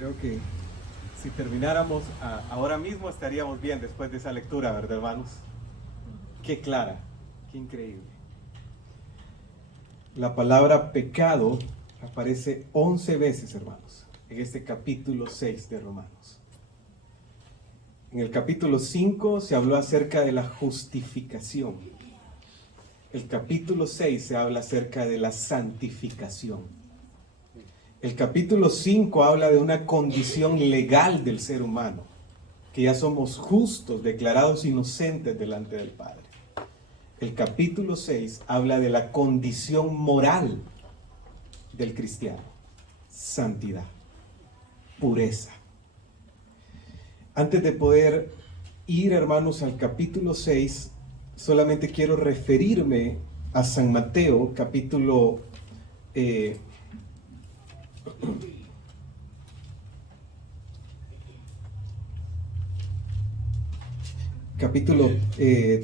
Creo que si termináramos ahora mismo estaríamos bien después de esa lectura, ¿verdad, hermanos? Qué clara, qué increíble. La palabra pecado aparece 11 veces, hermanos, en este capítulo 6 de Romanos. En el capítulo 5 se habló acerca de la justificación. El capítulo 6 se habla acerca de la santificación. El capítulo 5 habla de una condición legal del ser humano, que ya somos justos, declarados inocentes delante del Padre. El capítulo 6 habla de la condición moral del cristiano: santidad, pureza. Antes de poder ir, hermanos, al capítulo 6, solamente quiero referirme a San Mateo, capítulo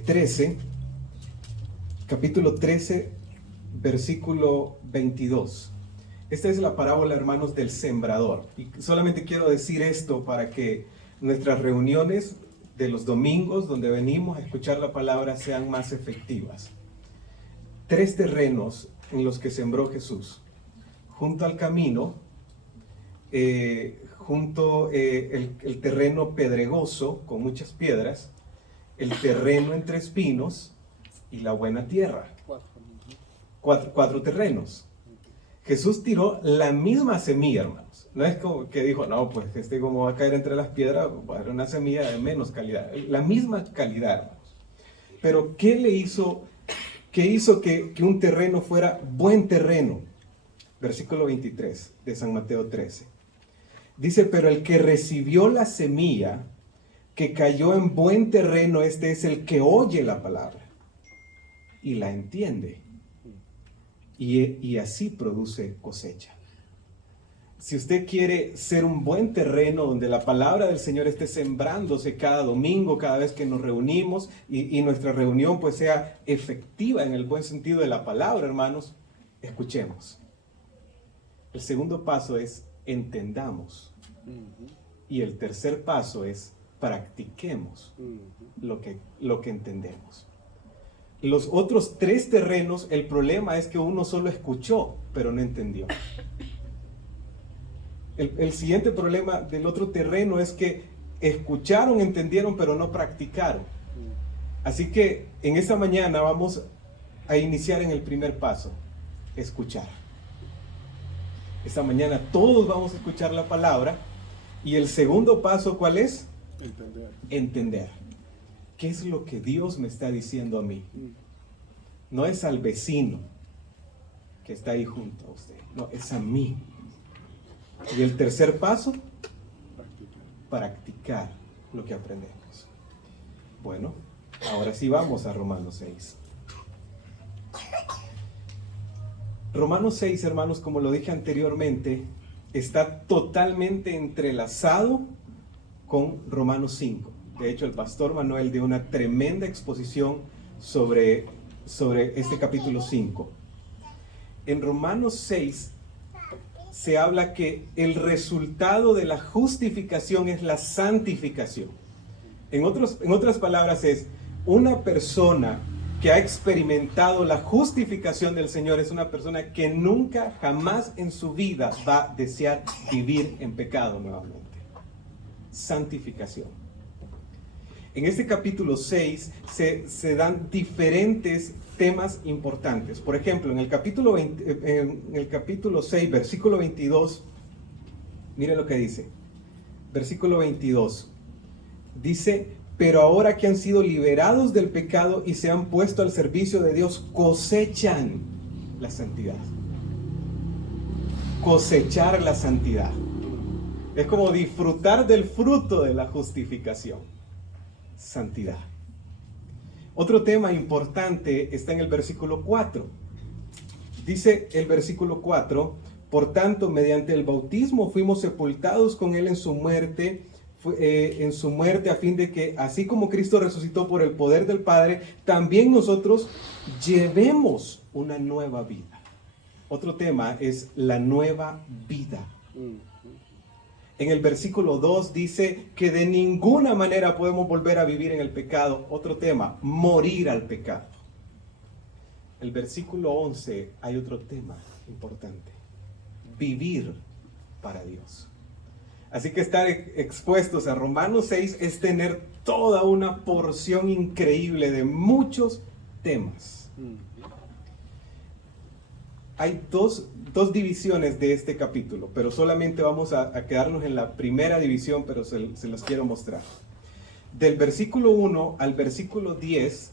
13, versículo 22. Esta es la parábola, hermanos, del sembrador. Y solamente quiero decir esto para que nuestras reuniones de los domingos, donde venimos a escuchar la palabra, sean más efectivas. 3 terrenos en los que sembró Jesús: junto al camino, el terreno pedregoso con muchas piedras, el terreno entre espinos y la buena tierra. Cuatro terrenos. Jesús tiró la misma semilla, hermanos. No es como que dijo, no, pues como va a caer entre las piedras, va a ser una semilla de menos calidad. La misma calidad, hermanos. Pero ¿qué hizo que un terreno fuera buen terreno? Versículo 23 de San Mateo 13. Dice, pero el que recibió la semilla, que cayó en buen terreno, este es el que oye la palabra y la entiende, y así produce cosecha. Si usted quiere ser un buen terreno donde la palabra del Señor esté sembrándose cada domingo, cada vez que nos reunimos, y nuestra reunión pues sea efectiva en el buen sentido de la palabra, hermanos, escuchemos. El segundo paso es entendamos. Y el tercer paso es practiquemos lo que entendemos. Los otros 3 terrenos, el problema es que uno solo escuchó, pero no entendió. El siguiente problema del otro terreno es que escucharon, entendieron, pero no practicaron. Así que en esta mañana vamos a iniciar en el primer paso: escuchar. Esta mañana todos vamos a escuchar la palabra. Y el segundo paso, ¿cuál es? Entender. ¿Qué es lo que Dios me está diciendo a mí? No es al vecino que está ahí junto a usted. No, es a mí. Y el tercer paso, practicar lo que aprendemos. Bueno, ahora sí vamos a Romanos 6. Romanos 6, hermanos, como lo dije anteriormente, está totalmente entrelazado con Romanos 5. De hecho, el pastor Manuel dio una tremenda exposición sobre este capítulo 5. En Romanos 6 se habla que el resultado de la justificación es la santificación. En otras palabras, es una persona que ha experimentado la justificación del Señor, es una persona que nunca, jamás en su vida va a desear vivir en pecado nuevamente. Santificación. En este capítulo 6 se dan diferentes temas importantes. Por ejemplo, en el capítulo 6, versículo 22, mire lo que dice. Versículo 22. Dice, pero ahora que han sido liberados del pecado y se han puesto al servicio de Dios, cosechan la santidad. Cosechar la santidad. Es como disfrutar del fruto de la justificación. Santidad. Otro tema importante está en el versículo 4. Dice el versículo 4, por tanto, mediante el bautismo fuimos sepultados con Él en su muerte, a fin de que, así como Cristo resucitó por el poder del Padre, también nosotros llevemos una nueva vida. Otro tema es la nueva vida. En el versículo 2 dice que de ninguna manera podemos volver a vivir en el pecado. Otro tema, morir al pecado. El versículo 11 hay otro tema importante, vivir para Dios. Así que estar expuestos a Romanos 6 es tener toda una porción increíble de muchos temas. Hay dos divisiones de este capítulo, pero solamente vamos a quedarnos en la primera división, pero se los quiero mostrar. Del versículo 1 al versículo 10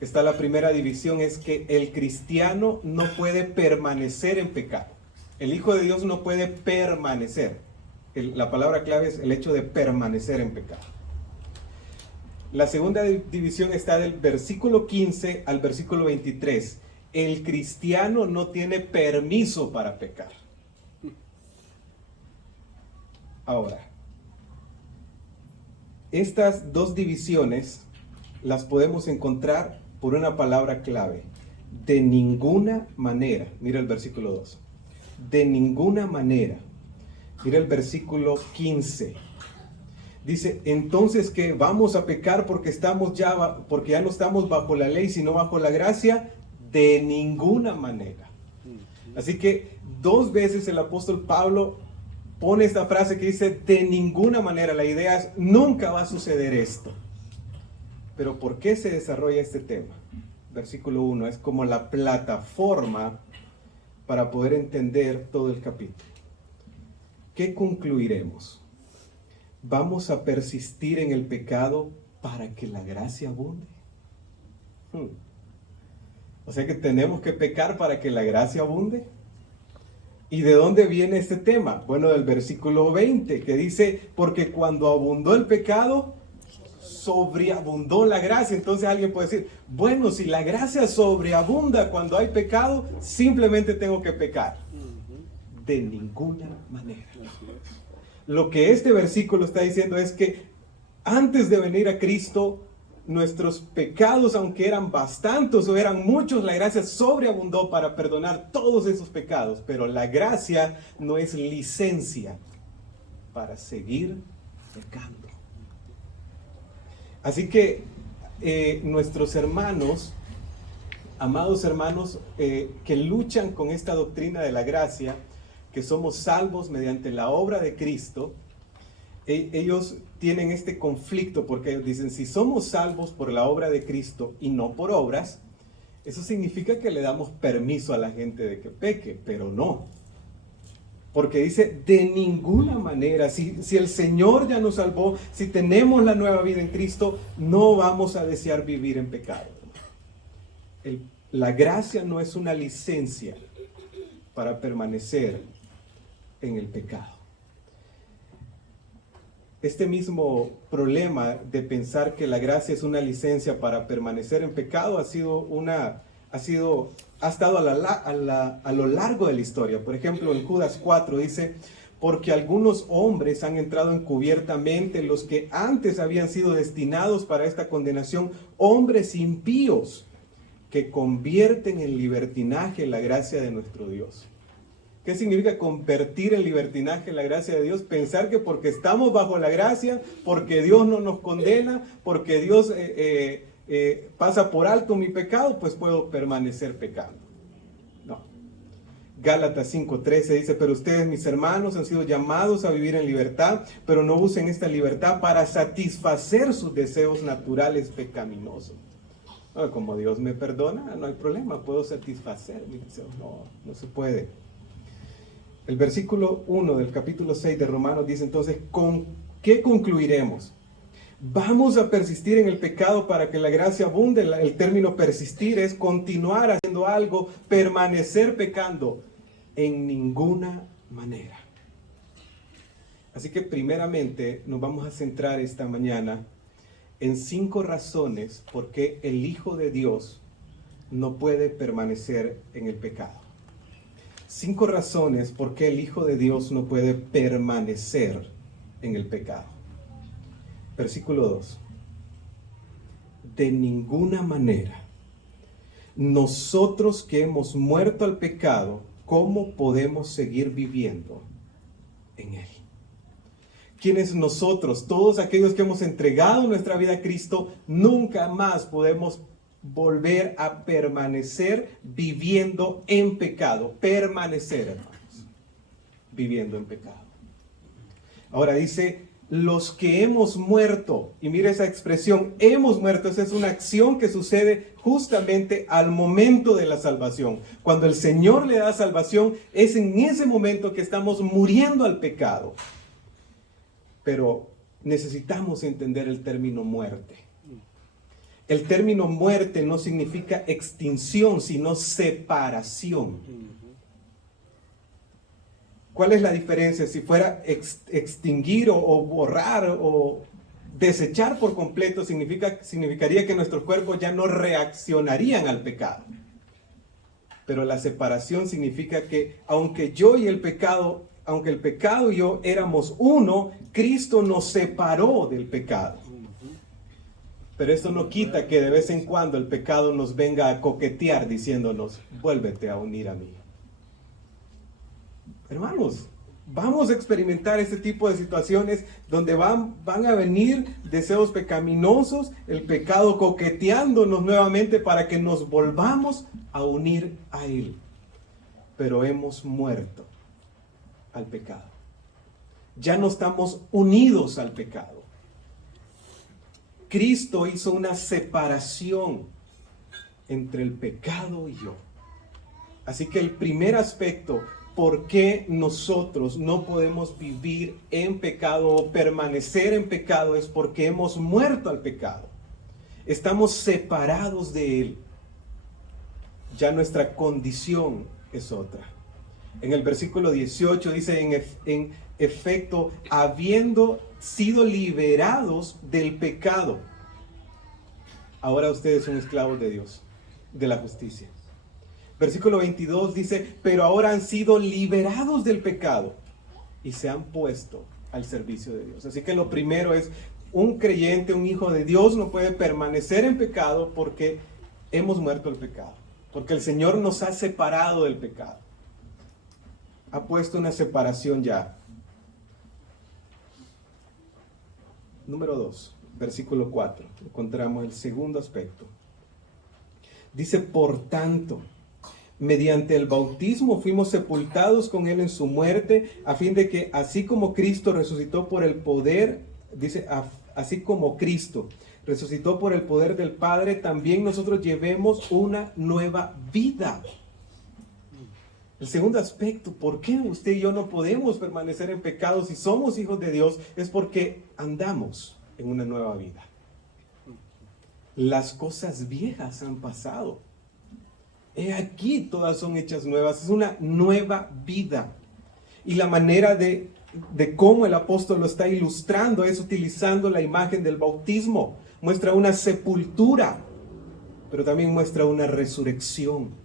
está la primera división, es que el cristiano no puede permanecer en pecado. El Hijo de Dios no puede permanecer. La palabra clave es el hecho de permanecer en pecado. La segunda división está del versículo 15 al versículo 23. El cristiano no tiene permiso para pecar. Ahora, estas dos divisiones las podemos encontrar por una palabra clave. De ninguna manera. Mira el versículo 2. De ninguna manera. Mira el versículo 15. Dice, entonces que vamos a pecar porque ya no estamos bajo la ley, sino bajo la gracia. De ninguna manera. Así que 2 veces el apóstol Pablo pone esta frase que dice, de ninguna manera. La idea es, nunca va a suceder esto. Pero ¿por qué se desarrolla este tema? Versículo 1 es como la plataforma para poder entender todo el capítulo. ¿Qué concluiremos? ¿Vamos a persistir en el pecado para que la gracia abunde? O sea que tenemos que pecar para que la gracia abunde. ¿Y de dónde viene este tema? Bueno, del versículo 20, que dice, porque cuando abundó el pecado, sobreabundó la gracia. Entonces alguien puede decir, bueno, si la gracia sobreabunda cuando hay pecado, simplemente tengo que pecar. De ninguna manera. Lo que este versículo está diciendo es que antes de venir a Cristo, nuestros pecados, aunque eran bastantes o eran muchos, la gracia sobreabundó para perdonar todos esos pecados. Pero la gracia no es licencia para seguir pecando. Así que nuestros hermanos, amados hermanos, que luchan con esta doctrina de la gracia, que somos salvos mediante la obra de Cristo, ellos tienen este conflicto porque ellos dicen, si somos salvos por la obra de Cristo y no por obras, eso significa que le damos permiso a la gente de que peque, pero no. Porque dice, de ninguna manera, si el Señor ya nos salvó, si tenemos la nueva vida en Cristo, no vamos a desear vivir en pecado. La gracia no es una licencia para permanecer en el pecado. Este mismo problema de pensar que la gracia es una licencia para permanecer en pecado ha estado a lo largo de la historia. Por ejemplo, en Judas 4 dice, porque algunos hombres han entrado encubiertamente, los que antes habían sido destinados para esta condenación, hombres impíos que convierten en libertinaje la gracia de nuestro Dios. ¿Qué significa convertir en libertinaje la gracia de Dios? Pensar que porque estamos bajo la gracia, porque Dios no nos condena, porque Dios pasa por alto mi pecado, pues puedo permanecer pecando. No. Gálatas 5:13 dice, pero ustedes, mis hermanos, han sido llamados a vivir en libertad, pero no usen esta libertad para satisfacer sus deseos naturales pecaminosos. Bueno, como Dios me perdona, no hay problema, puedo satisfacer mis deseos. No se puede. El versículo 1 del capítulo 6 de Romanos dice entonces, ¿con qué concluiremos? ¿Vamos a persistir en el pecado para que la gracia abunde? El término persistir es continuar haciendo algo, permanecer pecando. En ninguna manera. Así que primeramente nos vamos a centrar esta mañana en 5 razones por qué el Hijo de Dios no puede permanecer en el pecado. 5 razones por qué el Hijo de Dios no puede permanecer en el pecado. Versículo 2. De ninguna manera, nosotros que hemos muerto al pecado, ¿cómo podemos seguir viviendo en él? quienes nosotros, todos aquellos que hemos entregado nuestra vida a Cristo, nunca más podemos volver a permanecer viviendo en pecado. Permanecer, hermanos, viviendo en pecado. Ahora dice, los que hemos muerto, y mira esa expresión, hemos muerto, esa es una acción que sucede justamente al momento de la salvación. Cuando el Señor le da salvación, es en ese momento que estamos muriendo al pecado. Pero necesitamos entender el término muerte. El término muerte no significa extinción, sino separación. ¿Cuál es la diferencia? Si fuera extinguir o borrar o desechar por completo, significaría que nuestros cuerpos ya no reaccionarían al pecado. Pero la separación significa que aunque el pecado y yo éramos uno, Cristo nos separó del pecado. Pero esto no quita que de vez en cuando el pecado nos venga a coquetear diciéndonos, vuélvete a unir a mí. Hermanos, vamos a experimentar este tipo de situaciones donde van a venir deseos pecaminosos, el pecado coqueteándonos nuevamente para que nos volvamos a unir a Él. Pero hemos muerto al pecado. Ya no estamos unidos al pecado. Cristo hizo una separación entre el pecado y yo. Así que el primer aspecto, ¿por qué nosotros no podemos vivir en pecado o permanecer en pecado? Es porque hemos muerto al pecado. Estamos separados de Él. Ya nuestra condición es otra. En el versículo 18 dice, en efecto, habiendo sido liberados del pecado, ahora ustedes son esclavos de Dios, de la justicia. Versículo 22 dice, pero ahora han sido liberados del pecado y se han puesto al servicio de Dios. Así que lo primero es, un creyente, un hijo de Dios no puede permanecer en pecado porque hemos muerto al pecado. Porque el Señor nos ha separado del pecado. Ha puesto una separación ya. Número 2, versículo 4. Encontramos el segundo aspecto. Dice, por tanto, mediante el bautismo fuimos sepultados con Él en su muerte, a fin de que así como Cristo resucitó por el poder, dice, así como Cristo resucitó por el poder del Padre, también nosotros llevemos una nueva vida. El segundo aspecto, ¿por qué usted y yo no podemos permanecer en pecado si somos hijos de Dios? Es porque andamos en una nueva vida. Las cosas viejas han pasado. He aquí, todas son hechas nuevas. Es una nueva vida. Y la manera de cómo el apóstol lo está ilustrando es utilizando la imagen del bautismo. Muestra una sepultura, pero también muestra una resurrección.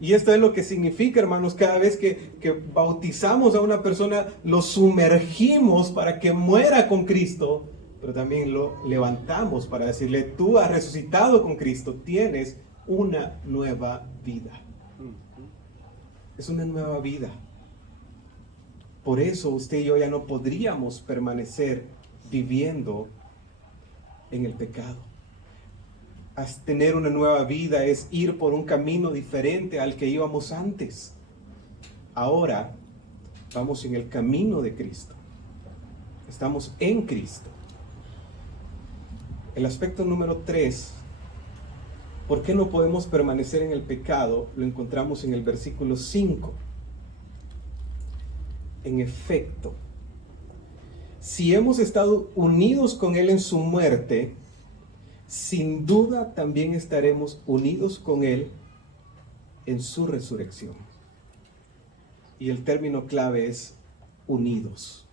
Y esto es lo que significa, hermanos, cada vez que bautizamos a una persona, lo sumergimos para que muera con Cristo, pero también lo levantamos para decirle, tú has resucitado con Cristo, tienes una nueva vida. Es una nueva vida. Por eso usted y yo ya no podríamos permanecer viviendo en el pecado. Tener una nueva vida es ir por un camino diferente al que íbamos antes. Ahora vamos en el camino de Cristo. Estamos en Cristo. El aspecto número 3, ¿por qué no podemos permanecer en el pecado? Lo encontramos en el versículo 5. En efecto, si hemos estado unidos con Él en su muerte, sin duda también estaremos unidos con Él en su resurrección. Y el término clave es unidos.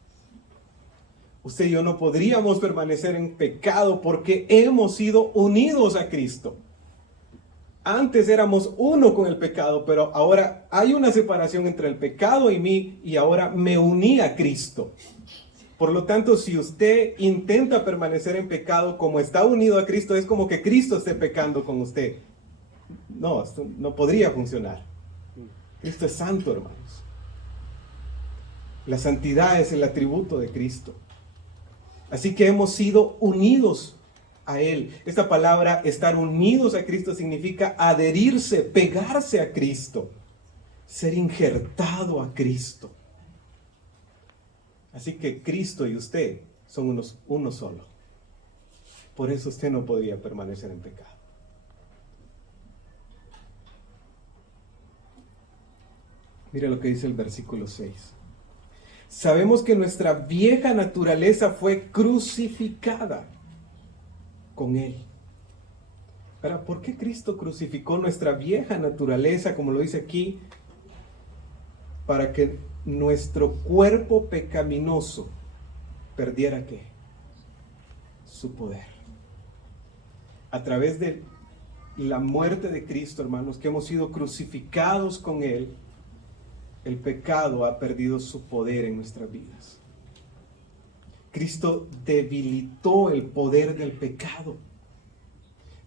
Usted y yo no podríamos permanecer en pecado porque hemos sido unidos a Cristo. Antes éramos uno con el pecado, pero ahora hay una separación entre el pecado y mí, y ahora me uní a Cristo. Por lo tanto, si usted intenta permanecer en pecado como está unido a Cristo, es como que Cristo esté pecando con usted. No, esto no podría funcionar. Cristo es santo, hermanos. La santidad es el atributo de Cristo. Así que hemos sido unidos a Él. Esta palabra, estar unidos a Cristo, significa adherirse, pegarse a Cristo, ser injertado a Cristo. Así que Cristo y usted son uno solo. Por eso usted no podría permanecer en pecado. Mira lo que dice el versículo 6. Sabemos que nuestra vieja naturaleza fue crucificada con Él. Ahora, ¿por qué Cristo crucificó nuestra vieja naturaleza, como lo dice aquí? Para que nuestro cuerpo pecaminoso perdiera ¿qué? Su poder. A través de la muerte de Cristo, hermanos, que hemos sido crucificados con Él, el pecado ha perdido su poder en nuestras vidas. Cristo debilitó el poder del pecado.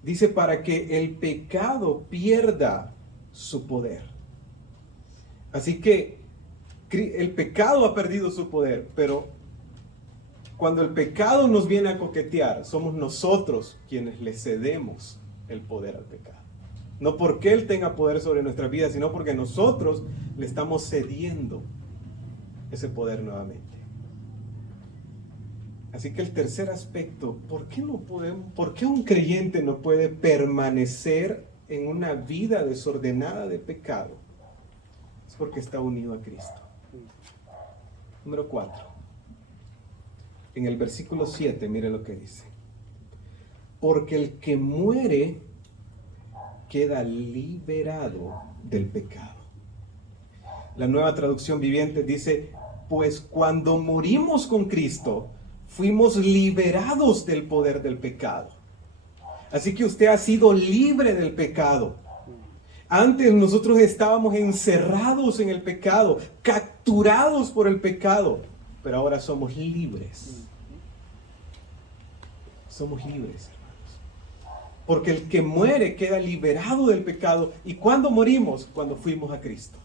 Dice, para que el pecado pierda su poder. Así que el pecado ha perdido su poder, pero cuando el pecado nos viene a coquetear, somos nosotros quienes le cedemos el poder al pecado. No porque Él tenga poder sobre nuestra vida, sino porque nosotros le estamos cediendo ese poder nuevamente. Así que el tercer aspecto, ¿por qué un creyente no puede permanecer en una vida desordenada de pecado? Es porque está unido a Cristo. Número 4. En el versículo 7, mire lo que dice. Porque el que muere queda liberado del pecado. La Nueva Traducción Viviente dice, pues cuando morimos con Cristo, fuimos liberados del poder del pecado. Así que usted ha sido libre del pecado. Antes nosotros estábamos encerrados en el pecado, capturados por el pecado, pero ahora somos libres. Somos libres, hermanos. Porque el que muere queda liberado del pecado. ¿Y cuándo morimos? Cuando fuimos a Cristo.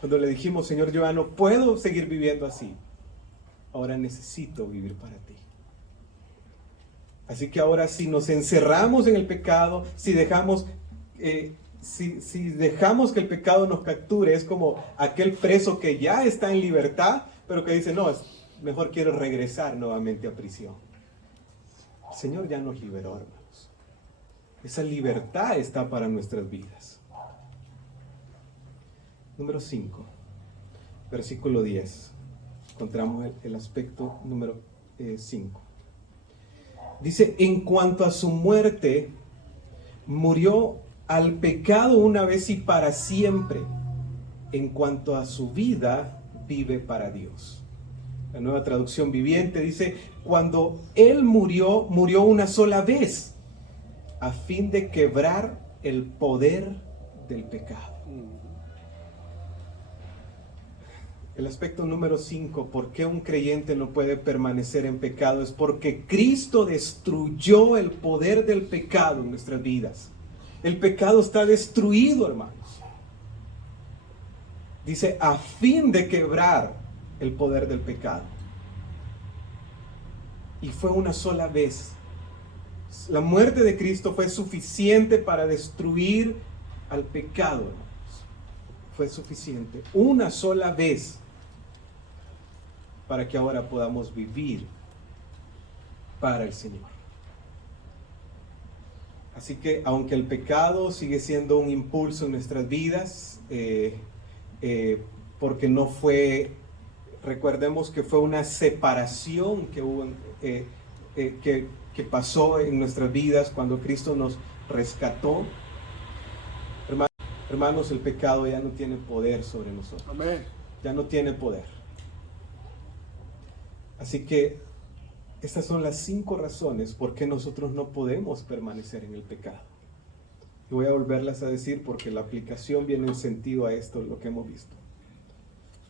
Cuando le dijimos, Señor, yo ya no puedo seguir viviendo así. Ahora necesito vivir para ti. Así que ahora si nos encerramos en el pecado, si dejamos que el pecado nos capture, es como aquel preso que ya está en libertad, pero que dice, no, mejor quiero regresar nuevamente a prisión. El Señor ya nos liberó, hermanos. Esa libertad está para nuestras vidas. Número 5, versículo 10. Encontramos el aspecto número 5. Dice, en cuanto a su muerte, murió al pecado una vez y para siempre. En cuanto a su vida, vive para Dios. La Nueva Traducción Viviente dice, cuando Él murió, murió una sola vez, a fin de quebrar el poder del pecado. El aspecto número 5, ¿por qué un creyente no puede permanecer en pecado? Es porque Cristo destruyó el poder del pecado en nuestras vidas. El pecado está destruido, hermanos. Dice, a fin de quebrar el poder del pecado. Y fue una sola vez. La muerte de Cristo fue suficiente para destruir al pecado, hermanos. Fue suficiente. Una sola vez. Para que ahora podamos vivir para el Señor. Así que aunque el pecado sigue siendo un impulso en nuestras vidas, porque no fue, recordemos que fue una separación que hubo, que pasó en nuestras vidas cuando Cristo nos rescató. Hermanos, el pecado ya no tiene poder sobre nosotros. Amén. Ya no tiene poder. Así que estas son las 5 razones por qué nosotros no podemos permanecer en el pecado. Y voy a volverlas a decir porque la aplicación viene en sentido a esto, lo que hemos visto.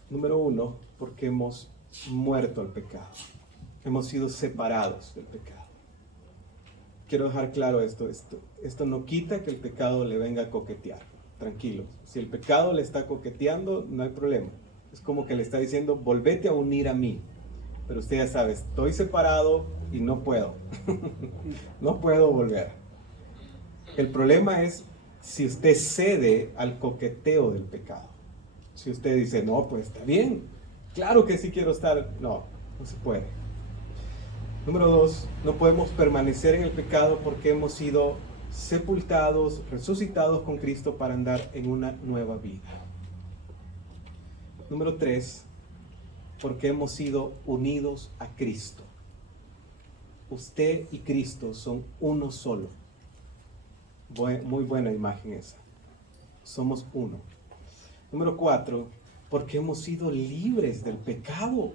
Número 1, porque hemos muerto al pecado. Hemos sido separados del pecado. Quiero dejar claro esto. Esto no quita que el pecado le venga a coquetear. Tranquilos. Si el pecado le está coqueteando, no hay problema. Es como que le está diciendo, volvete a unir a mí. pero usted ya sabe, estoy separado y no puedo. No puedo volver. El problema es si usted cede al coqueteo del pecado. Si usted dice, no, pues está bien, claro que sí quiero estar. No, no se puede. Número 2, no podemos permanecer en el pecado porque hemos sido sepultados, resucitados con Cristo para andar en una nueva vida. Número 3, porque hemos sido unidos a Cristo. Usted y Cristo son uno solo. Muy buena imagen esa. Somos uno. Número 4, porque hemos sido libres del pecado.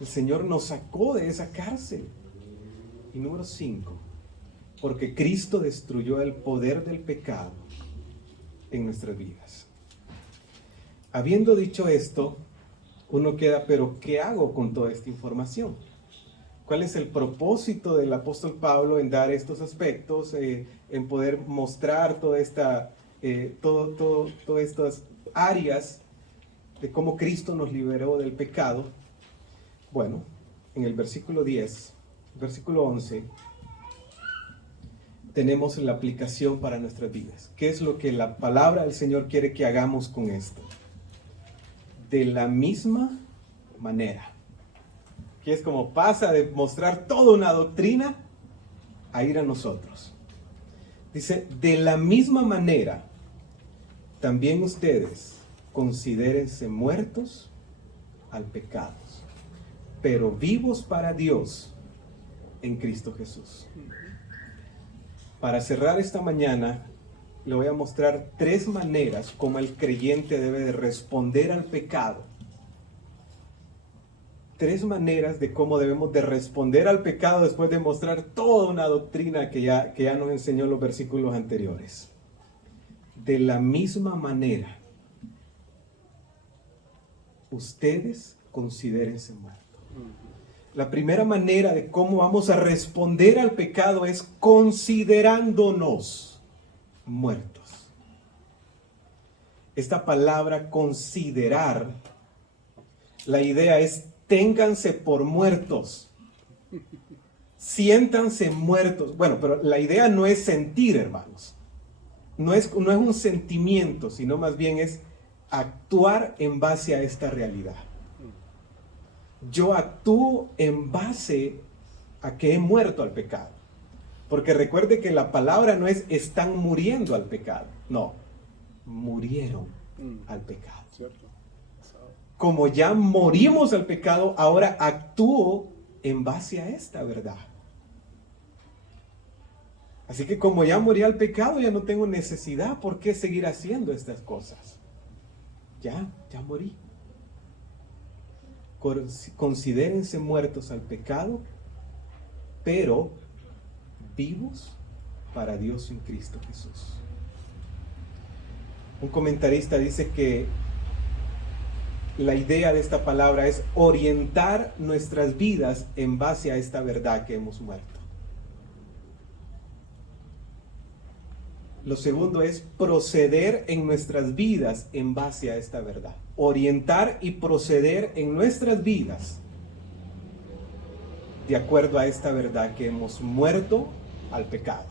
El Señor nos sacó de esa cárcel. Y número 5, porque Cristo destruyó el poder del pecado en nuestras vidas. Habiendo dicho esto, uno queda, pero ¿qué hago con toda esta información? ¿Cuál es el propósito del apóstol Pablo en dar estos aspectos, en poder mostrar todas estas áreas de cómo Cristo nos liberó del pecado? Bueno, en el versículo 10, versículo 11, tenemos la aplicación para nuestras vidas. ¿Qué es lo que la palabra del Señor quiere que hagamos con esto? De la misma manera. Que es como pasa de mostrar toda una doctrina a ir a nosotros. Dice, de la misma manera, también ustedes considérense muertos al pecado, pero vivos para Dios en Cristo Jesús. Para cerrar esta mañana, le voy a mostrar 3 maneras como el creyente debe de responder al pecado. 3 maneras de cómo debemos de responder al pecado después de mostrar toda una doctrina que ya nos enseñó en los versículos anteriores. De la misma manera, ustedes considérense muertos. La primera manera de cómo vamos a responder al pecado es considerándonos muertos. Esta palabra considerar, la idea es ténganse por muertos, siéntanse muertos. Bueno, pero la idea no es sentir, hermanos. No es un sentimiento, sino más bien es actuar en base a esta realidad. Yo actúo en base a que he muerto al pecado. Porque recuerde que la palabra no es están muriendo al pecado. No, murieron al pecado. Como ya morimos al pecado, ahora actúo en base a esta verdad. Así que como ya morí al pecado, ya no tengo necesidad por qué seguir haciendo estas cosas. Ya morí. Considérense muertos al pecado, pero vivos para Dios en Cristo Jesús. Un comentarista dice que la idea de esta palabra es orientar nuestras vidas en base a esta verdad que hemos muerto. Lo segundo es proceder en nuestras vidas en base a esta verdad. Orientar y proceder en nuestras vidas de acuerdo a esta verdad que hemos muerto al pecado.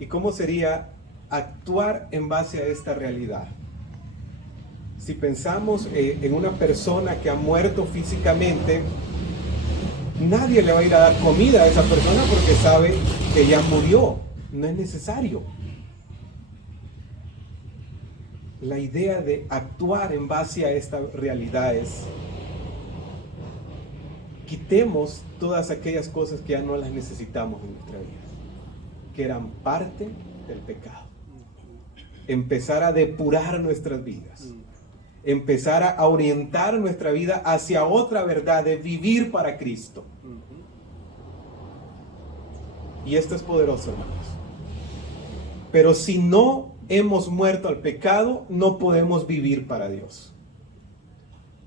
¿Y cómo sería actuar en base a esta realidad? Si pensamos en una persona que ha muerto físicamente, nadie le va a ir a dar comida a esa persona porque sabe que ya murió. No es necesario. La idea de actuar en base a esta realidad es: quitemos todas aquellas cosas que ya no las necesitamos en nuestra vida, que eran parte del pecado. Empezar a depurar nuestras vidas. Empezar a orientar nuestra vida hacia otra verdad de vivir para Cristo. Y esto es poderoso, hermanos. Pero si no hemos muerto al pecado, no podemos vivir para Dios.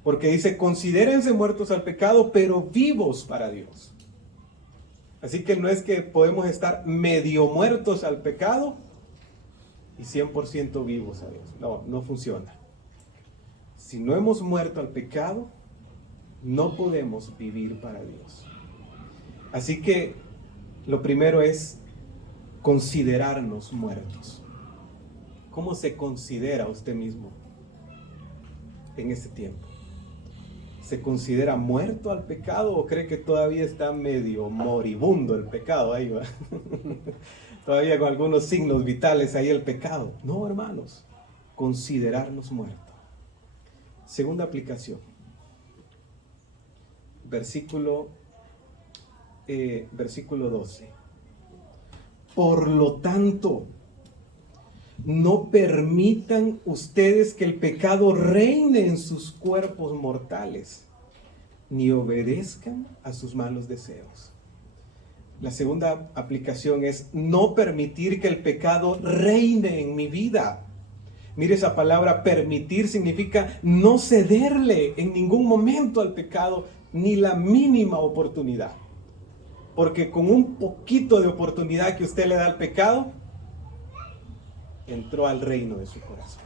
Porque dice, considérense muertos al pecado, pero vivos para Dios. Así que no es que podemos estar medio muertos al pecado y 100% vivos a Dios. No funciona. Si no hemos muerto al pecado, No podemos vivir para Dios. Así que lo primero es considerarnos muertos. ¿Cómo se considera usted mismo en este tiempo? ¿Se considera muerto al pecado o cree que todavía está medio moribundo el pecado? Ahí va. Todavía con algunos signos vitales ahí el pecado. No, hermanos, considerarnos muertos. Segunda aplicación. Versículo 12. Por lo tanto, no permitan ustedes que el pecado reine en sus cuerpos mortales, ni obedezcan a sus malos deseos. La segunda aplicación es no permitir que el pecado reine en mi vida. Mire, esa palabra permitir significa no cederle en ningún momento al pecado, ni la mínima oportunidad. Porque con un poquito de oportunidad que usted le da al pecado, entró al reino de su corazón.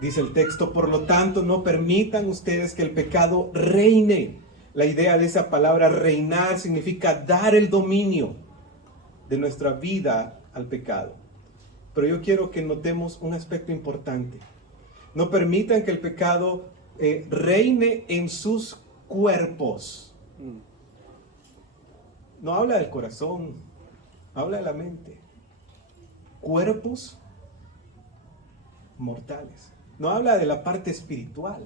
Dice el texto, por lo tanto, no permitan ustedes que el pecado reine. La idea de esa palabra reinar significa dar el dominio de nuestra vida al pecado. Pero yo quiero que notemos un aspecto importante. No permitan que el pecado reine en sus cuerpos. No habla del corazón, habla de la mente. Cuerpos mortales. No habla de la parte espiritual,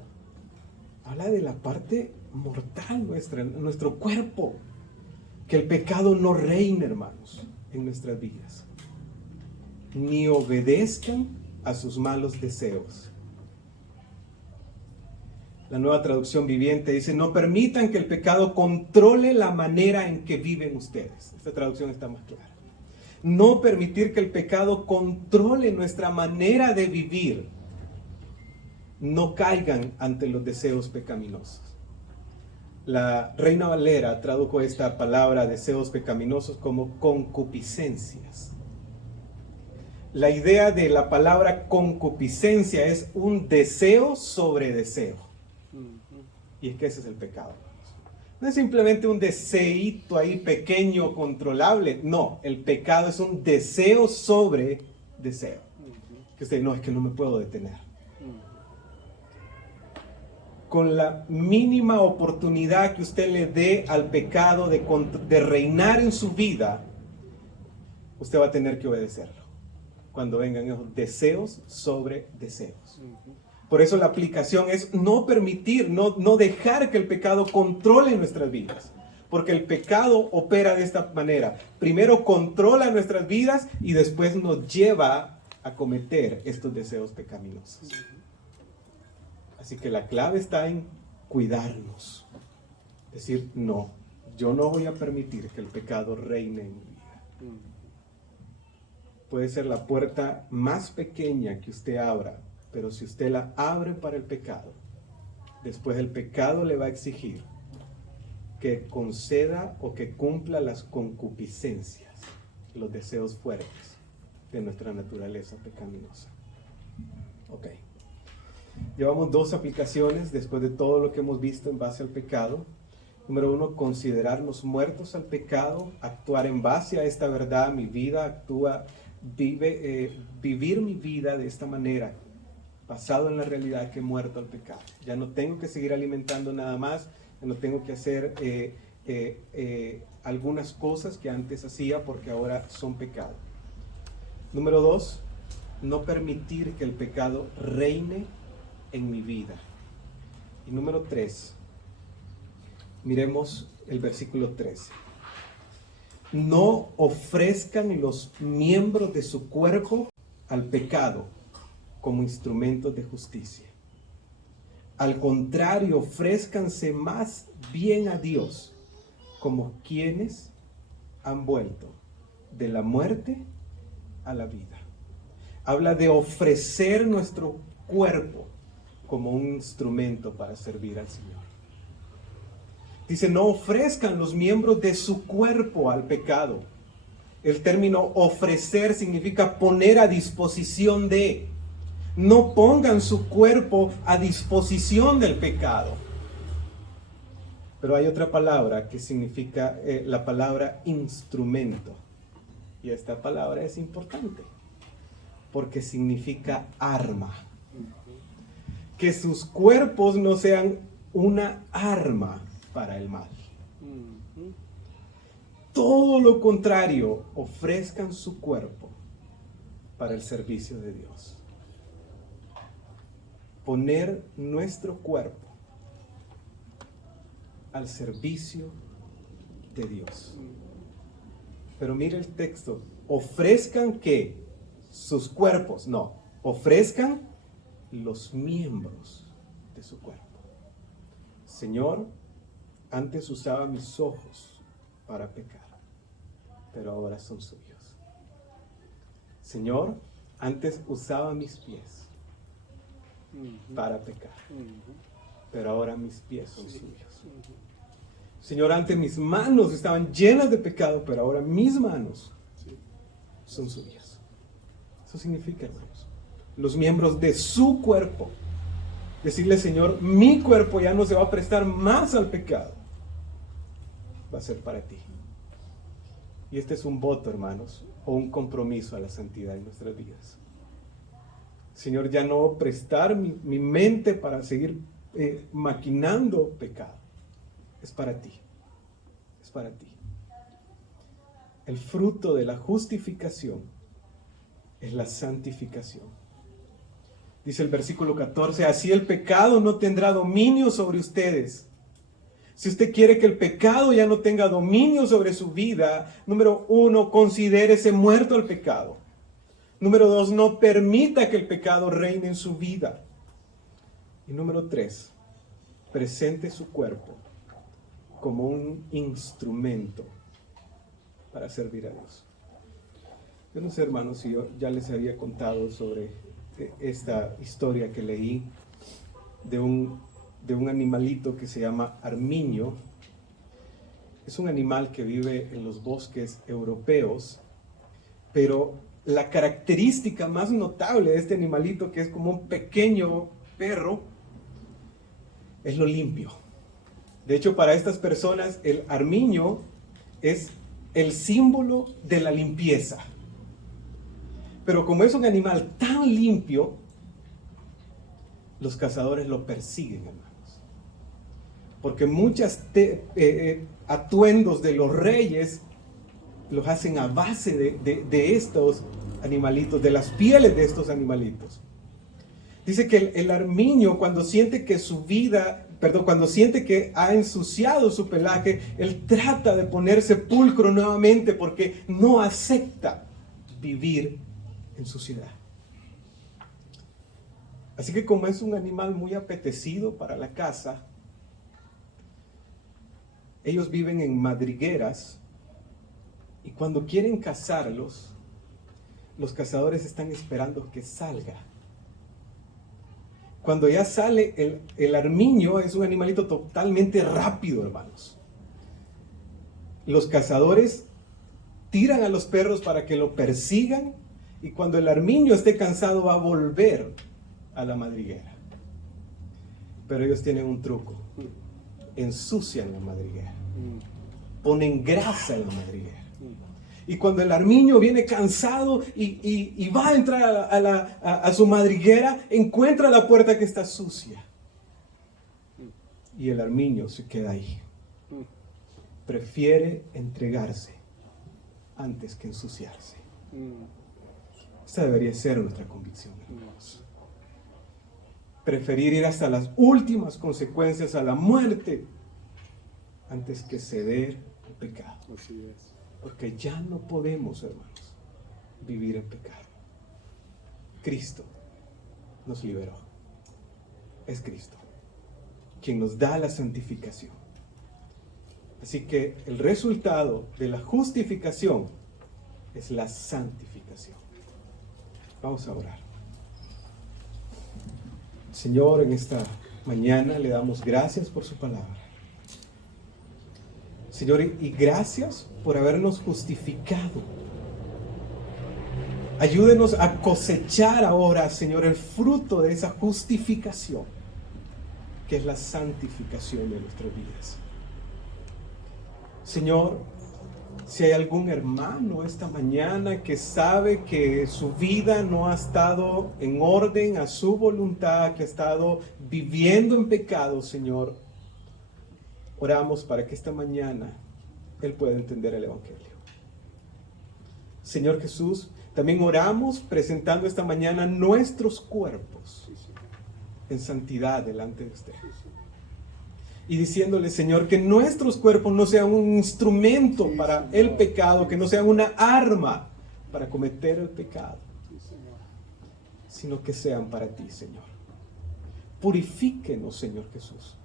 habla de la parte mortal nuestra, nuestro cuerpo. Que el pecado no reine, hermanos, en nuestras vidas. Ni obedezcan a sus malos deseos. La Nueva Traducción Viviente dice, no permitan que el pecado controle la manera en que viven ustedes. Esta traducción está más clara. No permitir que el pecado controle nuestra manera de vivir. No caigan ante los deseos pecaminosos. La Reina Valera tradujo esta palabra deseos pecaminosos como concupiscencias. La idea de la palabra concupiscencia es un deseo sobre deseo. Y es que ese es el pecado. No es simplemente un deseíto ahí pequeño, controlable. No, el pecado es un deseo sobre deseo. Que usted, no, es que no me puedo detener. Con la mínima oportunidad que usted le dé al pecado de reinar en su vida, usted va a tener que obedecerlo. Cuando vengan esos deseos sobre deseos. Por eso la aplicación es no permitir, no dejar que el pecado controle nuestras vidas. Porque el pecado opera de esta manera. Primero controla nuestras vidas y después nos lleva a cometer estos deseos pecaminosos. Así que la clave está en cuidarnos. Decir, no, yo no voy a permitir que el pecado reine en mi vida. Puede ser la puerta más pequeña que usted abra, pero si usted la abre para el pecado, después el pecado le va a exigir que conceda o que cumpla las concupiscencias, los deseos fuertes de nuestra naturaleza pecaminosa. Ok. Llevamos 2 aplicaciones después de todo lo que hemos visto en base al pecado. Número 1, considerarnos muertos al pecado, actuar en base a esta verdad. Mi vida vivir mi vida de esta manera, basado en la realidad que he muerto al pecado. Ya no tengo que seguir alimentando nada más, ya no tengo que hacer algunas cosas que antes hacía porque ahora son pecado. Número 2, no permitir que el pecado reine en mi vida. Y número 3, miremos el versículo 13. No ofrezcan los miembros de su cuerpo al pecado como instrumentos de justicia. Al contrario, ofrézcanse más bien a Dios como quienes han vuelto de la muerte a la vida. Habla de ofrecer nuestro cuerpo como un instrumento para servir al Señor. Dice, no ofrezcan los miembros de su cuerpo al pecado. El término ofrecer significa poner a disposición de. No pongan su cuerpo a disposición del pecado. Pero hay otra palabra que significa la palabra instrumento. Y esta palabra es importante porque significa arma. Que sus cuerpos no sean una arma para el mal. Todo lo contrario, ofrezcan su cuerpo para el servicio de Dios. Poner nuestro cuerpo al servicio de Dios. Pero mire el texto, ofrezcan ¿qué? Sus cuerpos, no, ofrezcan los miembros de su cuerpo. Señor, antes usaba mis ojos para pecar, pero ahora son suyos. Señor, antes usaba mis pies para pecar, pero ahora mis pies son suyos. Señor, antes mis manos estaban llenas de pecado, pero ahora mis manos son suyas. Eso significa, hermanos, los miembros de su cuerpo. Decirle, Señor, mi cuerpo ya no se va a prestar más al pecado. Va a ser para ti. Y este es un voto, hermanos, o un compromiso a la santidad en nuestras vidas. Señor, ya no prestar mi mente para seguir maquinando pecado. Es para ti. Es para ti. El fruto de la justificación es la santificación. Dice el versículo 14, así el pecado no tendrá dominio sobre ustedes. Si usted quiere que el pecado ya no tenga dominio sobre su vida, número 1, considérese muerto al pecado. Número 2, no permita que el pecado reine en su vida. Y número 3, presente su cuerpo como un instrumento para servir a Dios. Yo no sé, hermanos, si yo ya les había contado sobre esta historia que leí de un animalito que se llama armiño. Es un animal que vive en los bosques europeos, pero la característica más notable de este animalito, que es como un pequeño perro, es lo limpio. De hecho, para estas personas, el armiño es el símbolo de la limpieza. Pero como es un animal tan limpio, los cazadores lo persiguen, hermanos. Porque muchos atuendos de los reyes los hacen a base de estos animalitos, de las pieles de estos animalitos. Dice que el armiño, cuando siente que cuando siente que ha ensuciado su pelaje, él trata de ponerse pulcro nuevamente porque no acepta vivir en suciedad. Así que como es un animal muy apetecido para la caza, ellos viven en madrigueras y cuando quieren cazarlos, los cazadores están esperando que salga. Cuando ya sale el armiño, es un animalito totalmente rápido, hermanos. Los cazadores tiran a los perros para que lo persigan y cuando el armiño esté cansado va a volver a la madriguera. Pero ellos tienen un truco. Ensucian la madriguera. Ponen grasa en la madriguera. Y cuando el armiño viene cansado y va a entrar a su madriguera, encuentra la puerta que está sucia. Y el armiño se queda ahí. Prefiere entregarse antes que ensuciarse. Esta debería ser nuestra convicción, hermanos. Preferir ir hasta las últimas consecuencias, a la muerte, antes que ceder al pecado. Así es. Porque ya no podemos, hermanos, vivir en pecado. Cristo nos liberó. Es Cristo quien nos da la santificación. Así que el resultado de la justificación es la santificación. Vamos a orar. Señor, en esta mañana le damos gracias por su palabra. Señor, y gracias por habernos justificado. Ayúdenos a cosechar ahora, Señor, el fruto de esa justificación, que es la santificación de nuestras vidas. Señor, si hay algún hermano esta mañana que sabe que su vida no ha estado en orden a su voluntad, que ha estado viviendo en pecado, Señor, oramos para que esta mañana él pueda entender el Evangelio. Señor Jesús, también oramos presentando esta mañana nuestros cuerpos en santidad delante de usted. Y diciéndole, Señor, que nuestros cuerpos no sean un instrumento para el pecado, que no sean una arma para cometer el pecado, sino que sean para ti, Señor. Purifíquenos, Señor Jesús.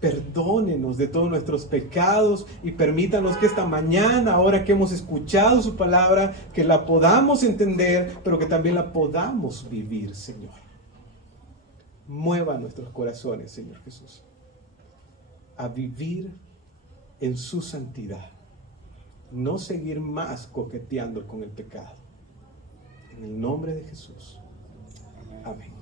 Perdónenos de todos nuestros pecados y permítanos que esta mañana, ahora que hemos escuchado su palabra, que la podamos entender, pero que también la podamos vivir, Señor. Mueva nuestros corazones, Señor Jesús, a vivir en su santidad, no seguir más coqueteando con el pecado. En el nombre de Jesús. Amén.